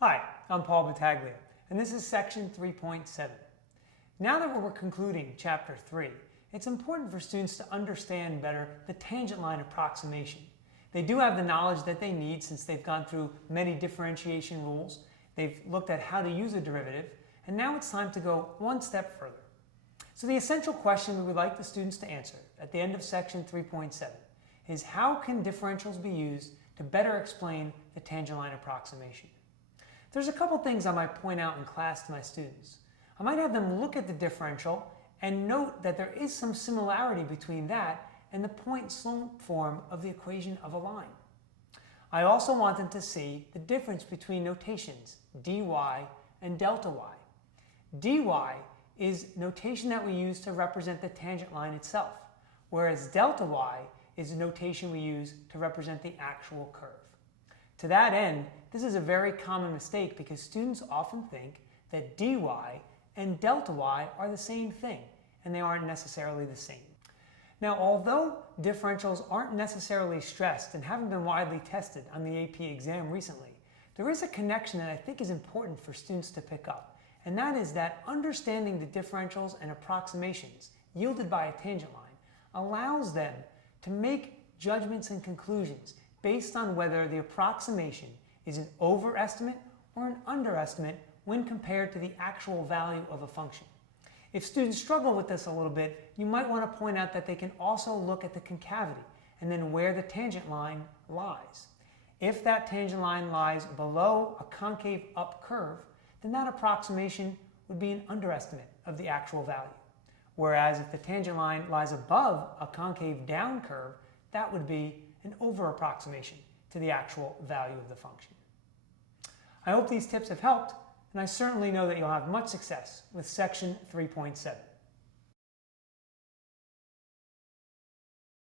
Hi, I'm Paul Battaglia, and this is section 3.7. Now that we're concluding chapter 3, it's important for students to understand better the tangent line approximation. They do have the knowledge that they need since they've gone through many differentiation rules, they've looked at how to use a derivative, and now it's time to go one step further. So the essential question we would like the students to answer at the end of section 3.7 is how can differentials be used to better explain the tangent line approximation? There's a couple things I might point out in class to my students. I might have them look at the differential and note that there is some similarity between that and the point-slope form of the equation of a line. I also want them to see the difference between notations, dy and delta y. dy is notation that we use to represent the tangent line itself, whereas delta y is a notation we use to represent the actual curve. To that end, this is a very common mistake because students often think that dy and delta y are the same thing, and they aren't necessarily the same. Now, although differentials aren't necessarily stressed and haven't been widely tested on the AP exam recently, there is a connection that I think is important for students to pick up, and that is that understanding the differentials and approximations yielded by a tangent line allows them to make judgments and conclusions based on whether the approximation is an overestimate or an underestimate when compared to the actual value of a function. If students struggle with this a little bit, you might want to point out that they can also look at the concavity and then where the tangent line lies. If that tangent line lies below a concave up curve, then that approximation would be an underestimate of the actual value. Whereas if the tangent line lies above a concave down curve, that would be an over-approximation to the actual value of the function. I hope these tips have helped, and I certainly know that you'll have much success with section 3.7.